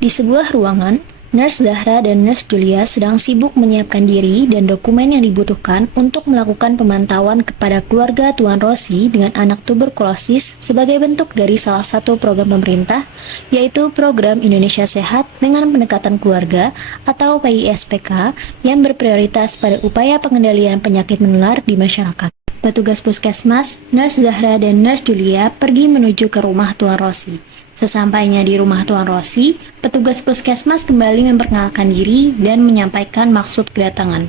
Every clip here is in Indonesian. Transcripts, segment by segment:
Di sebuah ruangan, Nurse Zahra dan Nurse Julia sedang sibuk menyiapkan diri dan dokumen yang dibutuhkan untuk melakukan pemantauan kepada keluarga Tuan Rossi dengan anak tuberkulosis sebagai bentuk dari salah satu program pemerintah, yaitu Program Indonesia Sehat dengan Pendekatan Keluarga atau PISPK yang berprioritas pada upaya pengendalian penyakit menular di masyarakat. Petugas puskesmas, Nurse Zahra dan Nurse Julia pergi menuju ke rumah Tuan Rossi. Sesampainya di rumah Tuan Rossi, petugas puskesmas kembali memperkenalkan diri dan menyampaikan maksud kedatangan.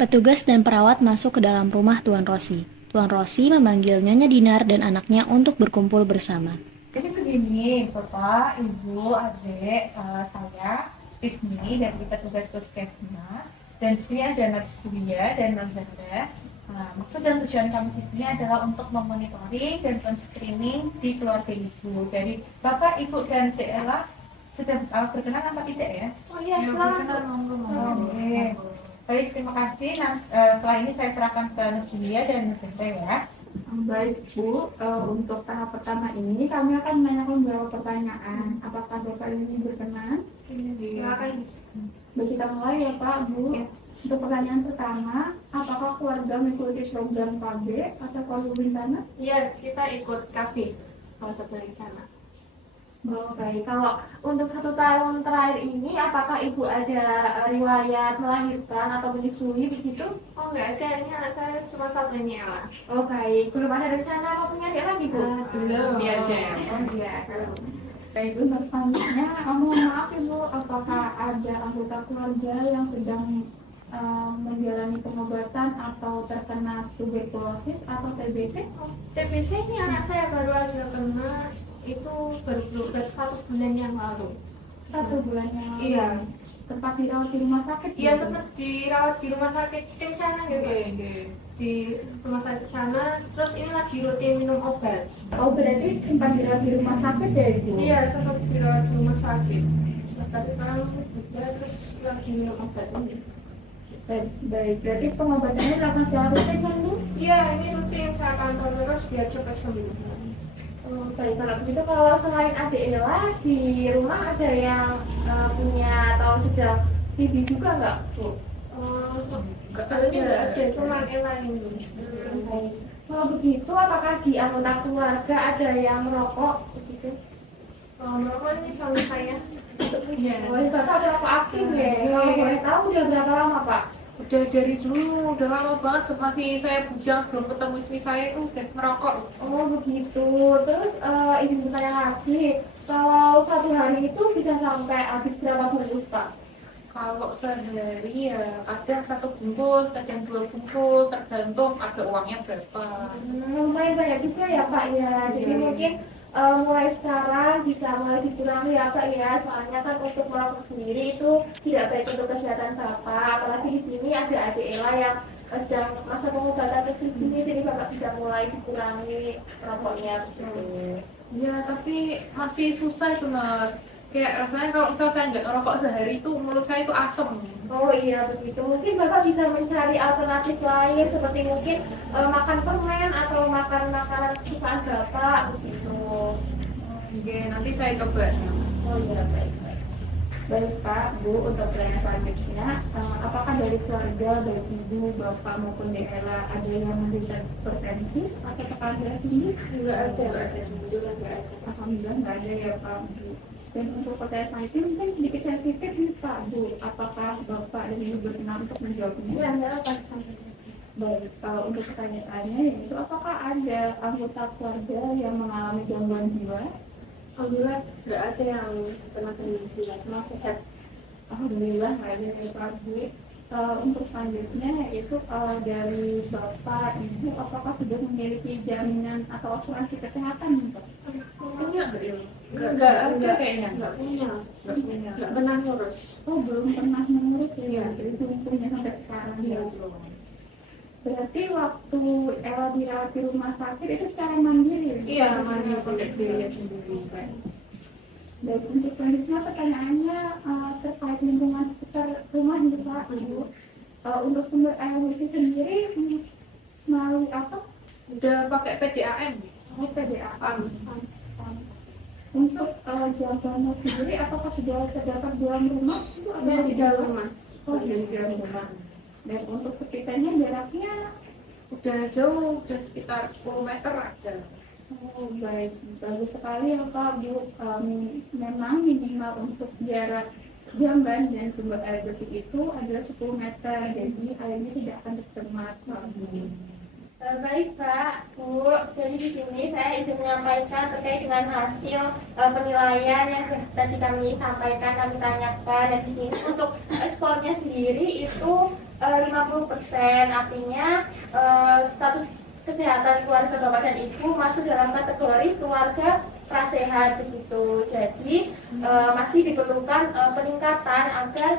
Petugas dan perawat masuk ke dalam rumah Tuan Rossi. Tuan Rossi memanggil Nyonya Dinar dan anaknya untuk berkumpul bersama. Jadi begini, Bapak, Ibu, Adik, saya Ismi dari petugas puskesmas, dan di sini ada Nurse Julia dan Nurse Zahra. Maksud dan tujuan kami di sini adalah untuk memonitoring dan men-screening di keluarga Ibu. Jadi Bapak, Ibu, dan Dek Ella sudah berkenan apa tidak ya? Oh iya, silakan. Oke. Baik, terima kasih. Nah, setelah ini saya serahkan ke Nurse Julia dan Nurse Zahra ya. Baik Bu, untuk tahap pertama ini kami akan menanyakan beberapa pertanyaan. Apakah Bapak ini berkenan? Silakan. Baik, kita mulai ya Pak, Bu. Untuk pertanyaan pertama, apakah keluarga mengikuti program KB atau keluarga berencana? Iya, kita ikut KB kalau berencana. Oh, baik. Kalau untuk 1 tahun terakhir ini, apakah Ibu ada riwayat melahirkan atau menyusui begitu? Oh enggak ada, ini anak saya cuma satu ini Ella. Oh, baik. Belum ada rencana mau punya adik lagi, Bu? Belum. Iya aja. Oh, iya. Baik, untuk selanjutnya, mohon maaf Ibu, apakah ada anggota keluarga yang sedang menjalani pengobatan atau terkena tuberkulosis atau TBC? TBC ini anak saya baru aja kena, itu baru 1 bulan yang lalu. 1 bulan yang lalu? Iya. Sempat dirawat di rumah sakit? Iya, gitu? sempat dirawat di rumah sakit tim sana gitu. Di rumah sakit sana, terus ini lagi rutin minum obat. Oh, berarti sempat dirawat di rumah sakit ya Ibu? Iya, sempat dirawat di rumah sakit. Tapi sekarang udah terus lagi minum obat ini. Baik, berarti pengobatannya dilakukan secara rutin kan Bu? Iya, ini rutin saya pantau terus biar cepat sembuh. Oh, baik, kalau begitu kalau selain adik Ella di rumah ada yang punya atau sudah TB juga nggak Bu? Ini nggak ada, cuma Ella ini. Baik. Kalau begitu, apakah di anggota keluarga ada yang merokok begitu? Merokok ini suami saya. Oh, Bapak berapa aktif ya? Kalau boleh tahu udah berapa lama Pak? Udah dari dulu, udah lama banget, masih saya bujang sebelum ketemu istri saya itu udah merokok. Oh begitu. Terus izin bertanya lagi, kalau 1 hari itu bisa sampai habis berapa bungkus Pak? Kalau sehari ya kadang 1 bungkus, kadang 2 bungkus, tergantung ada uangnya berapa. Lumayan banyak juga ya Pak ya. Jadi mungkin mulai sekarang bisa mulai dikurangi ya Pak ya. Soalnya kan untuk merokok sendiri itu tidak baik untuk kesehatan Bapak. Apalagi di sini ada adik Ella yang sedang masa pengobatan TB, jadi Bapak bisa mulai dikurangi rokoknya gitu. Ya tapi masih susah itu Nur. Kayak rasanya kalau misalnya saya nggak ngerokok sehari itu mulut saya itu asem. Oh iya begitu. Mungkin Bapak bisa mencari alternatif lain seperti mungkin makan permen atau makan makanan kesukaan Bapak begitu. Oke, nanti saya coba. Oh iya baik. Baik Pak, Bu, untuk pertanyaan selanjutnya, apakah dari keluarga, baik Ibu, Bapak maupun Dek Ella ada yang menderita hipertensi atau tekanan darah tinggi? Nggak ada. Alhamdulillah nggak ada. Alhamdulillah nggak ada ya Pak, Bu. Dan untuk pertanyaan selanjutnya mungkin sedikit sensitif nih Pak, Bu. Apakah Bapak dan Ibu berkenan untuk menjawabnya? Ya, nggak apa sampai. Baik, kalau untuk pertanyaannya yaitu apakah ada anggota keluarga yang mengalami gangguan jiwa? Alhamdulillah nggak ada yang pernah terjadi, semua sehat. Alhamdulillah nggak ada ya Pak, Bu. Untuk selanjutnya yaitu dari Bapak, Ibu, apakah sudah memiliki jaminan atau asuransi kesehatan Pak? Punya nggak ya? Nggak kayaknya. Nggak punya. Nggak pernah ngurus. Oh belum pernah mengurus ya, Iya. jadi belum punya sampai sekarang ya. belum. Berarti waktu Ella dirawat di rumah sakit itu secara mandiri ya? Iya, mandiri pakai biaya sendiri. Dan untuk selanjutnya pertanyaannya terkait lingkungan sekitar rumah ini Pak, Ibu. Untuk sumber air bersih sendiri melalui apa? Udah pakai PDAM. Oh, PDA. Pam. Untuk jawabannya sendiri, apakah sudah terdapat di dalam rumah? Itu ada Ada di di dalam rumah. Oh, di dalam rumah. Dan untuk sepitanya jaraknya, Udah jauh, udah sekitar 10 meter ada. oh baik, bagus sekali ya Pak Bu. Memang minimal untuk jarak jamban dan sumber air bersih itu adalah 10 meter, jadi airnya tidak akan tercemar Pak Bu. Baik Pak, Bu. Jadi di sini saya izin menyampaikan terkait dengan hasil penilaian yang tadi kami sampaikan, kami tanyakan. Dan di sini untuk skornya sendiri itu 50%, artinya status kesehatan keluarga Bapak dan Ibu masuk dalam kategori keluarga prasehat begitu. Jadi masih diperlukan peningkatan agar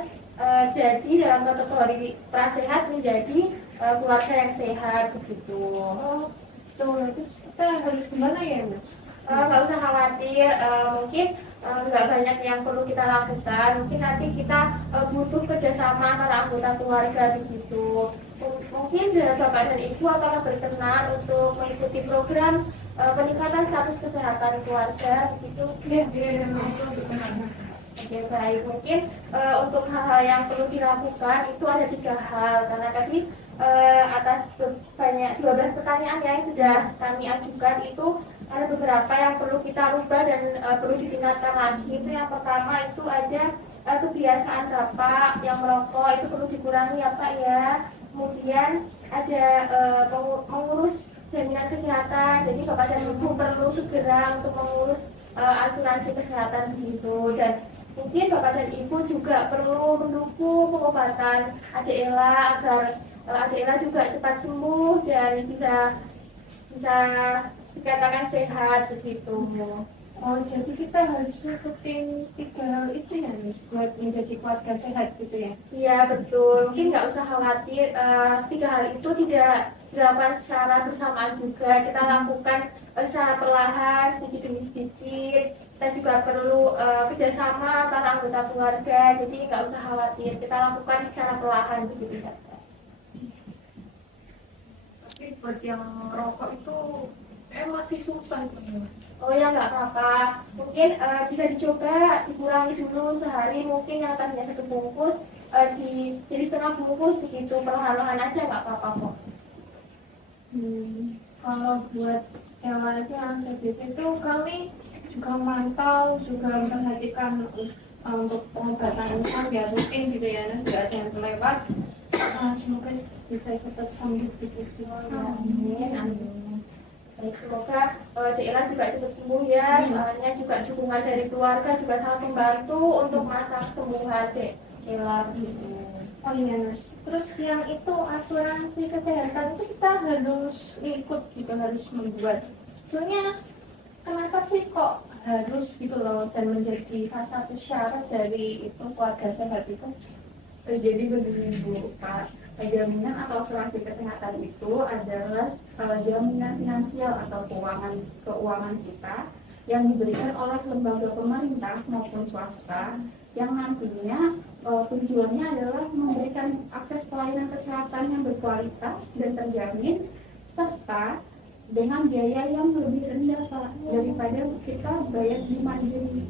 jadi dalam kategori prasehat menjadi keluarga yang sehat begitu. Oh, betul. Itu kita harus kemana ya Bu? Nggak usah khawatir, mungkin nggak banyak yang perlu kita lakukan. Mungkin nanti kita butuh kerjasama antara anggota keluarga begitu. Mungkin Bapak dan Ibu akan berkenan untuk mengikuti program peningkatan status kesehatan keluarga begitu. Ya, itu berkenan. Oke, baik. Mungkin untuk hal-hal yang perlu dilakukan itu ada 3 hal. Karena tadi atas banyak 12 pertanyaan yang sudah kami ajukan itu ada beberapa yang perlu kita rubah dan perlu ditingkatkan lagi. Itu yang pertama itu ada kebiasaan Bapak yang merokok itu perlu dikurangi ya Pak ya. Kemudian ada mengurus jaminan kesehatan. Jadi Bapak dan Ibu perlu segera untuk mengurus asuransi kesehatan begitu. Dan mungkin Bapak dan Ibu juga perlu mendukung pengobatan adik Ella agar adik Ella juga cepat sembuh dan bisa dikatakan sehat begitu. Oh, jadi kita harus ikutin 3 hal itu ya, Miss, buat menjadi keluarga sehat gitu ya? Iya betul. Mungkin nggak usah khawatir. 3 hal itu tidak dilakukan secara bersamaan juga. Kita lakukan secara perlahan, sedikit demi sedikit. Kita juga perlu kerjasama antara anggota keluarga. Jadi nggak usah khawatir. Kita lakukan secara perlahan begitu saja. Tapi buat yang rokok itu masih susah itu. Oh ya nggak apa-apa. Mungkin bisa dicoba dikurangi dulu sehari. Mungkin yang tadinya 1 bungkus jadi setengah bungkus begitu, perlahan-lahan aja nggak apa-apa kok. Kalau buat yang lainnya biasa itu kami juga mantau, juga memperhatikan untuk pengobatan kan ya rutin gitu ya, dan tidak ada yang terlewat. Semoga bisa cepat sembuh gitu. Amin, amin. Baik, semoga Ella juga cepat sembuh ya. Soalnya juga dukungan dari keluarga juga sangat membantu untuk masa kesembuhan Ella gitu. Oh iya, Nurse. Terus yang itu asuransi kesehatan itu kita harus ikut gitu, harus membuat. Sebetulnya kenapa sih kok harus gitu loh dan menjadi salah satu syarat dari itu keluarga sehat itu? Jadi begini Bu, Pak, jaminan atau asuransi kesehatan itu adalah jaminan finansial atau keuangan kita yang diberikan oleh lembaga pemerintah maupun swasta yang nantinya tujuannya adalah memberikan akses pelayanan kesehatan yang berkualitas dan terjamin serta dengan biaya yang lebih rendah Pak daripada kita bayar di mandiri.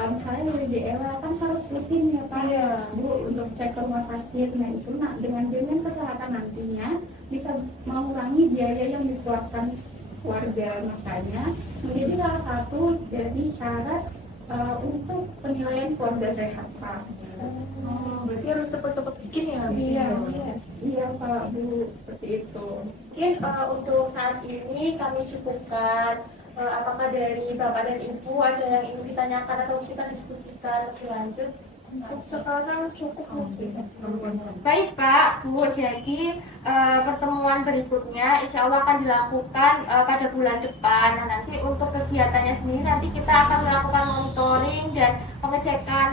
Misalnya di Ella kan harus rutin ya Pak ya Bu untuk cek ke rumah sakit. Nah itu dengan jaminan kesehatan nantinya bisa mengurangi biaya yang dikeluarkan keluarga, makanya menjadi salah satu dari syarat untuk penilaian keluarga sehat Pak. Berarti harus cepet-cepet bikin ya Iya Pak Bu, seperti itu. Mungkin untuk saat ini kami cukupkan. Apakah dari Bapak dan Ibu ada yang ingin ditanyakan atau kita diskusikan lebih lanjut? Untuk sekarang cukup mungkin. Baik Pak, Bu, jadi pertemuan berikutnya insya Allah akan dilakukan pada bulan depan. Nah, nanti untuk kegiatannya sendiri nanti kita akan melakukan monitoring dan pengecekan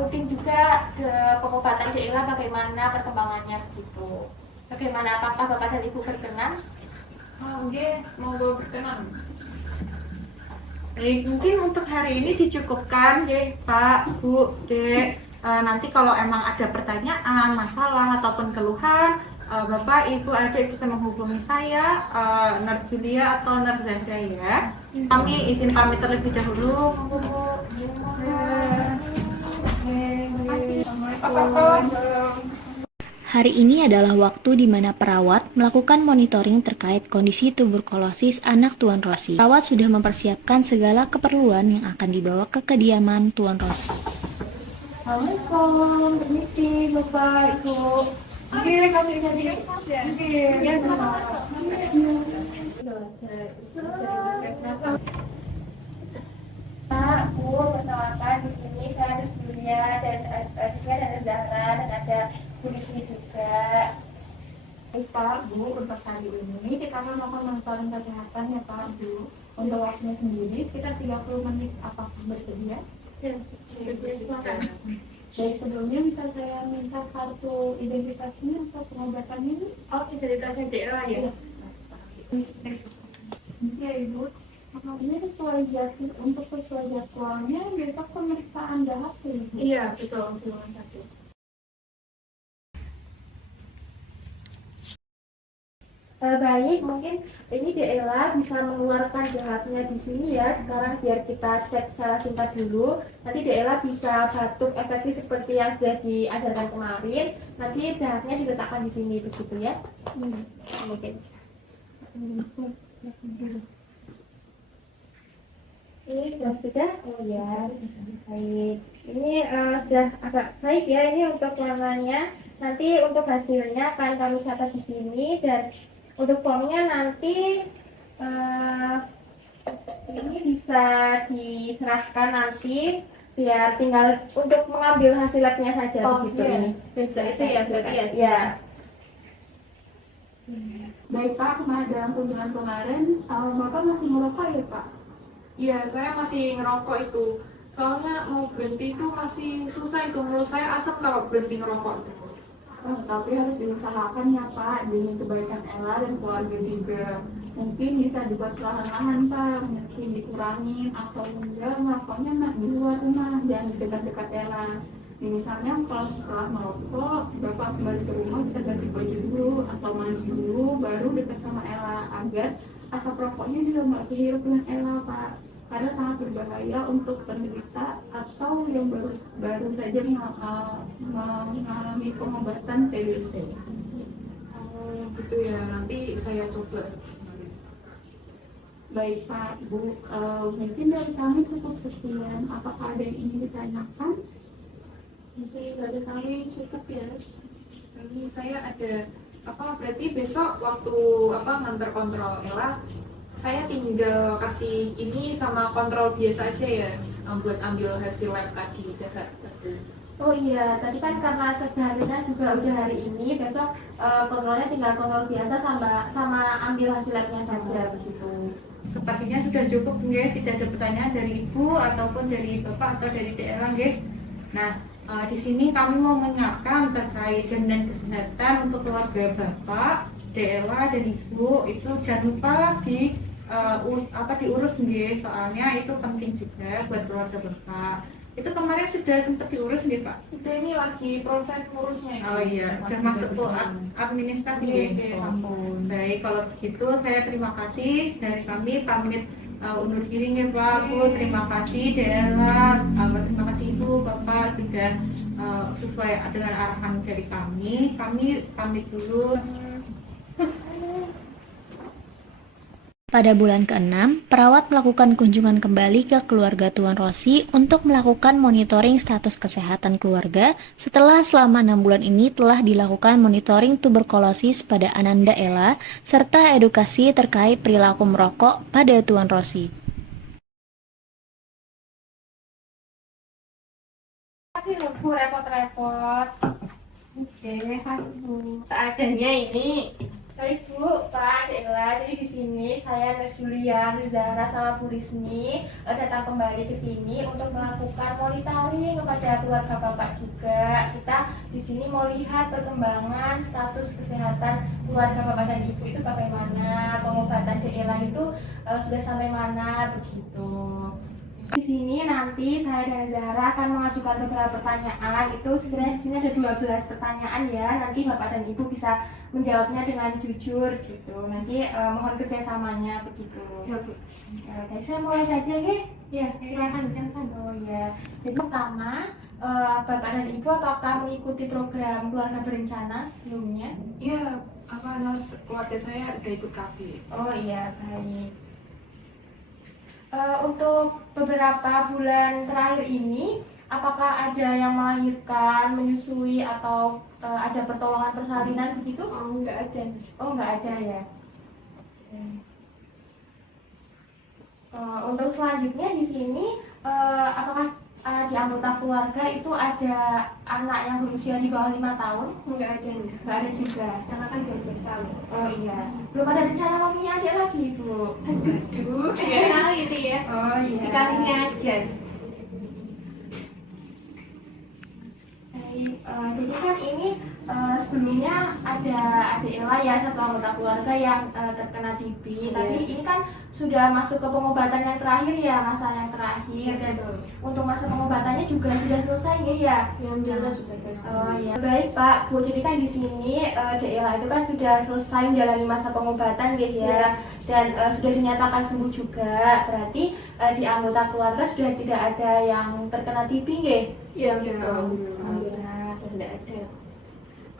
rutin juga ke pengobatan Ella bagaimana perkembangannya begitu. Bagaimana, apakah Bapak dan Ibu berkenan? Oke, monggo berkenan. Baik, mungkin untuk hari ini dicukupkan deh Pak, Bu, Dek. Nanti kalau emang ada pertanyaan, masalah, ataupun keluhan, Bapak, Ibu, Adik bisa menghubungi saya, Nurse Julia atau Nurse Zahra ya. Kami izin pamit terlebih dahulu. Hari ini adalah waktu di mana perawat melakukan monitoring terkait kondisi tuberkulosis anak Tuan Rosi. Perawat sudah mempersiapkan segala keperluan yang akan dibawa ke kediaman Tuan Rosi. Assalamualaikum, permisi Bapak, Ibu. Oke, kami jadi ya, Pak, Bu, perkenalkan di sini saya ada Surya dan ada Zahra dan ada Bu di sini juga. Pak, Bu, untuk hari ini kita akan melakukan monitoring kesehatan ya Pak, Bu. Untuk waktunya sendiri sekitar 30 menit. Apakah bersedia? Ya, silakan. Baik, sebelumnya bisa saya minta kartu identitasnya untuk pengobatannya ini? Oh, identitasnya DLA ya? Ya Ibu, ini sesuai jadwalnya besok pemeriksaan dahak ya Ibu? Iya, betul. Baik, mungkin ini Dela bisa mengeluarkan jahatnya di sini ya. Sekarang biar kita cek secara singkat dulu. Nanti Dela bisa batuk efektif seperti yang sudah diajarkan kemarin. Nanti jahatnya diletakkan di sini begitu ya. Mungkin. Ini sudah? Oh ya, baik. Ini sudah agak baik ya. Ini untuk warnanya. Nanti untuk hasilnya akan kami catat di sini dan untuk formnya nanti ini bisa diserahkan nanti biar tinggal untuk mengambil hasil labnya saja begitu iya. ini. Besok itu ya, berarti ya? Ya. Baik Pak, dalam kunjungan kemarin, Bapak masih merokok ya Pak? Iya, saya masih ngerokok itu. Soalnya mau berhenti itu masih susah itu. Menurut saya asam kalau berhenti ngerokok itu. Tapi harus diusahakan ya Pak, demi kebaikan Ella dan keluarga juga. Mungkin bisa dibuat perlahan-lahan Pak, mungkin dikurangin atau enggak merokoknya di luar rumah, jangan di dekat-dekat Ella. Misalnya kalau setelah merokok, Bapak kembali ke rumah bisa ganti baju dulu atau mandi dulu, baru dekat sama Ella agar asap rokoknya juga nggak kehirup dengan Ella Pak. Karena sangat berbahaya untuk penderita atau yang baru saja mengalami pengobatan TBC. Oh, gitu ya. Nanti saya coba. Baik Pak, Bu, mungkin dari kami cukup sekian. Apakah ada yang ingin ditanyakan? Mungkin dari kami cukup ya. Ini saya ada berarti besok waktu ngantar kontrol Ella, saya tinggal kasih ini sama kontrol biasa aja ya, buat ambil hasil lab tadi. Oh iya, tadi kan karena seharusnya juga udah hari ini, besok kontrolnya tinggal kontrol biasa sama ambil hasil labnya saja begitu. Sepertinya sudah cukup, nggih. Tidak ada pertanyaan dari Ibu ataupun dari Bapak atau dari DLA, nggih. Nah, di sini kami mau mengingatkan terkait jaminan kesehatan untuk keluarga Bapak, DLA dan Ibu itu jangan lupa diurus nggih, soalnya itu penting juga buat keluarga Bapak. Itu kemarin sudah sempat diurus nggih Pak? Itu ini lagi proses ngurusnya. Oh iya, sudah masuk ke administrasi nggih. Sampun. Baik, kalau begitu saya terima kasih dari kami pamit undur diri nih Pak, Bu. Terima kasih Dela, terima kasih Ibu, Bapak sudah sesuai dengan arahan dari kami. Kami pamit dulu. Pada bulan ke-6, perawat melakukan kunjungan kembali ke keluarga Tuan Rosi untuk melakukan monitoring status kesehatan keluarga setelah selama 6 bulan ini telah dilakukan monitoring tuberkulosis pada Ananda Ella serta edukasi terkait perilaku merokok pada Tuan Rosi. Terima kasih Bu, repot-repot. Oke, kasih Bu. Seadanya ini. Baik Bu, Pak, Dela. Jadi di sini saya Nurse Julian, Zahra sama Bu Risni datang kembali ke sini untuk melakukan monitoring kepada keluarga Bapak juga. Kita di sini mau lihat perkembangan status kesehatan keluarga Bapak dan Ibu itu bagaimana, pengobatan Dela itu sudah sampai mana begitu. Di sini nanti saya dan Zahra akan mengajukan beberapa pertanyaan. Itu sebenarnya di sini ada 12 pertanyaan ya. Nanti Bapak dan Ibu bisa menjawabnya dengan jujur gitu. Nanti mohon kerjasamanya begitu. Ya, Bu. Baik, saya mulai saja nih. Ya, Silakan. Oh ya. Jadi pertama, Bapak dan Ibu apakah mengikuti program keluarga berencana sebelumnya? ya, keluarga saya udah ikut KB. Oh iya, baik. Untuk beberapa bulan terakhir ini, apakah ada yang melahirkan, menyusui, atau ada pertolongan persalinan begitu? Oh, enggak ada. Oh, nggak ada ya. Untuk selanjutnya di sini, apakah di anggota keluarga itu ada anak yang berusia di bawah 5 tahun? Enggak ada. Nggak ada juga. Karena kan 12 tahun. Oh iya. Belum ada rencana mau punya adik lagi, Bu? Aduh. Ya, gitu ya. Oh iya. Dikalinya aja. Baik, jadi kan ini sebelumnya ada adik Ella ya, satu anggota keluarga yang terkena TB. Tapi ini kan sudah masuk ke pengobatan yang terakhir ya, masa yang terakhir. Dan untuk masa pengobatannya juga sudah selesai nggih ya? Alhamdulillah sudah selesai. Oh ya. Baik Pak, Bu. Jadi kan di sini Dek Ella itu kan sudah selesai menjalani masa pengobatan nggih ya. Dan sudah dinyatakan sembuh juga. Berarti di anggota keluarga sudah tidak ada yang terkena TB nggih? Iya, Ya, betul. Alhamdulillah. Enggak ada.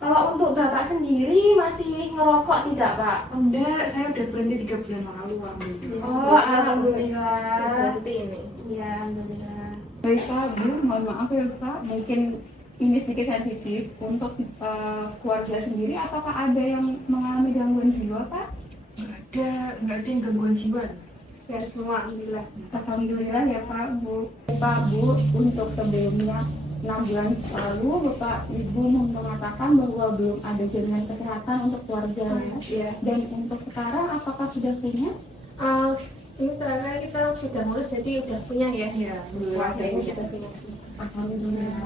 Kalau untuk Bapak sendiri masih ngerokok tidak, Pak? Enggak, saya udah berhenti 3 bulan lalu. Alhamdulillah. Oh, alhamdulillah. Berarti ini. Iya, alhamdulillah. Baik Pak, Bu, mohon maaf ya Pak, mungkin ini sedikit sensitif untuk keluarga sendiri. Apakah ada yang mengalami gangguan jiwa Pak? Nggak ada yang gangguan jiwa. Sehat semua, alhamdulillah. Alhamdulillah ya Pak, Bu. Pak, Bu, untuk sebelumnya 6 bulan lalu Bapak Ibu mengatakan bahwa belum ada jaminan kesehatan untuk keluarga. Iya. Dan untuk sekarang apakah sudah punya? Ini ternyata kita sudah ngurus, jadi udah punya ya. Iya, Keluarga ini sudah punya sih. Alhamdulillah.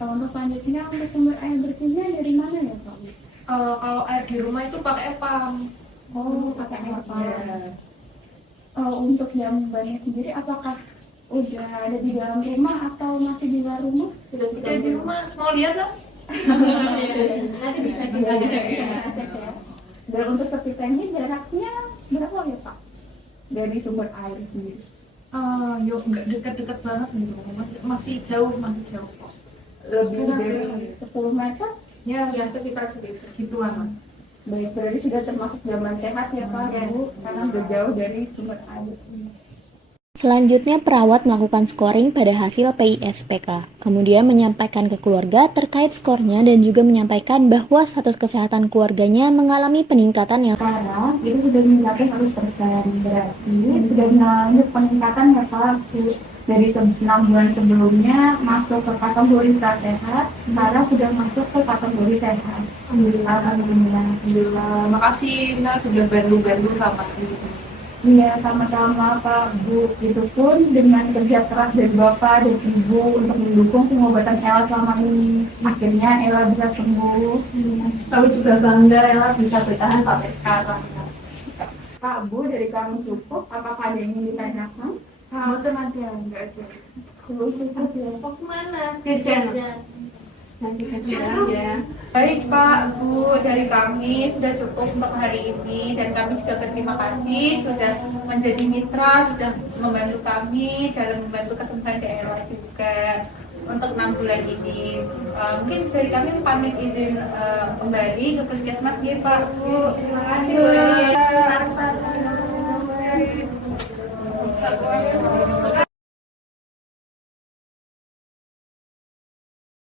Kalau untuk selanjutnya untuk sumber air bersihnya dari mana ya Pak? Kalau air di rumah itu pakai pam. Oh, pakai air pump. Iya. Untuk jambannya sendiri apakah udah ada di dalam rumah atau masih di luar rumah? Sudah Udah di rumah, mau lihat dong? Nanti bisa kita Bisa cek ya. Dan untuk septic tanknya jaraknya berapa ya Pak? Dari sumber air sendiri? Yuk, nggak dekat-dekat banget gitu. Masih jauh kok. Lebih dari 10 meter? Ya, yang sekitar segitu. segituan. Baik, berarti sudah termasuk zaman sehat ya Pak, ya Bu, karena udah jauh dari sumber air. Selanjutnya, perawat melakukan scoring pada hasil PISPK, kemudian menyampaikan ke keluarga terkait skornya dan juga menyampaikan bahwa status kesehatan keluarganya mengalami peningkatan yang Sekarang itu sudah mencapai 100%, berarti sudah mengalami peningkatan ya Pak, Bu. Dari 6 bulan sebelumnya masuk ke kategori prasehat, sekarang sudah masuk ke kategori sehat. Alhamdulillah. Alhamdulillah. Makasih Nah sudah bantu-bantu sama ini. Iya, sama-sama Pak, Bu. Itu pun dengan kerja keras dari Bapak dan Ibu untuk mendukung pengobatan Ella selama ini. Akhirnya Ella bisa sembuh. Kami juga bangga Ella bisa bertahan sampai sekarang. Pak, Bu, dari kami cukup. Apakah ada yang ingin ditanyakan? Motor nanti nggak ada. Mau kemana? Jajan. Ya. Baik Pak, Bu, dari kami sudah cukup untuk hari ini dan kami juga berterima kasih sudah menjadi mitra, sudah membantu kami dalam membantu kesembuhan daerah juga untuk 6 bulan ini. Mungkin dari kami pamit izin kembali ke Puskesmas ya Pak, Bu. Terima kasih Bu.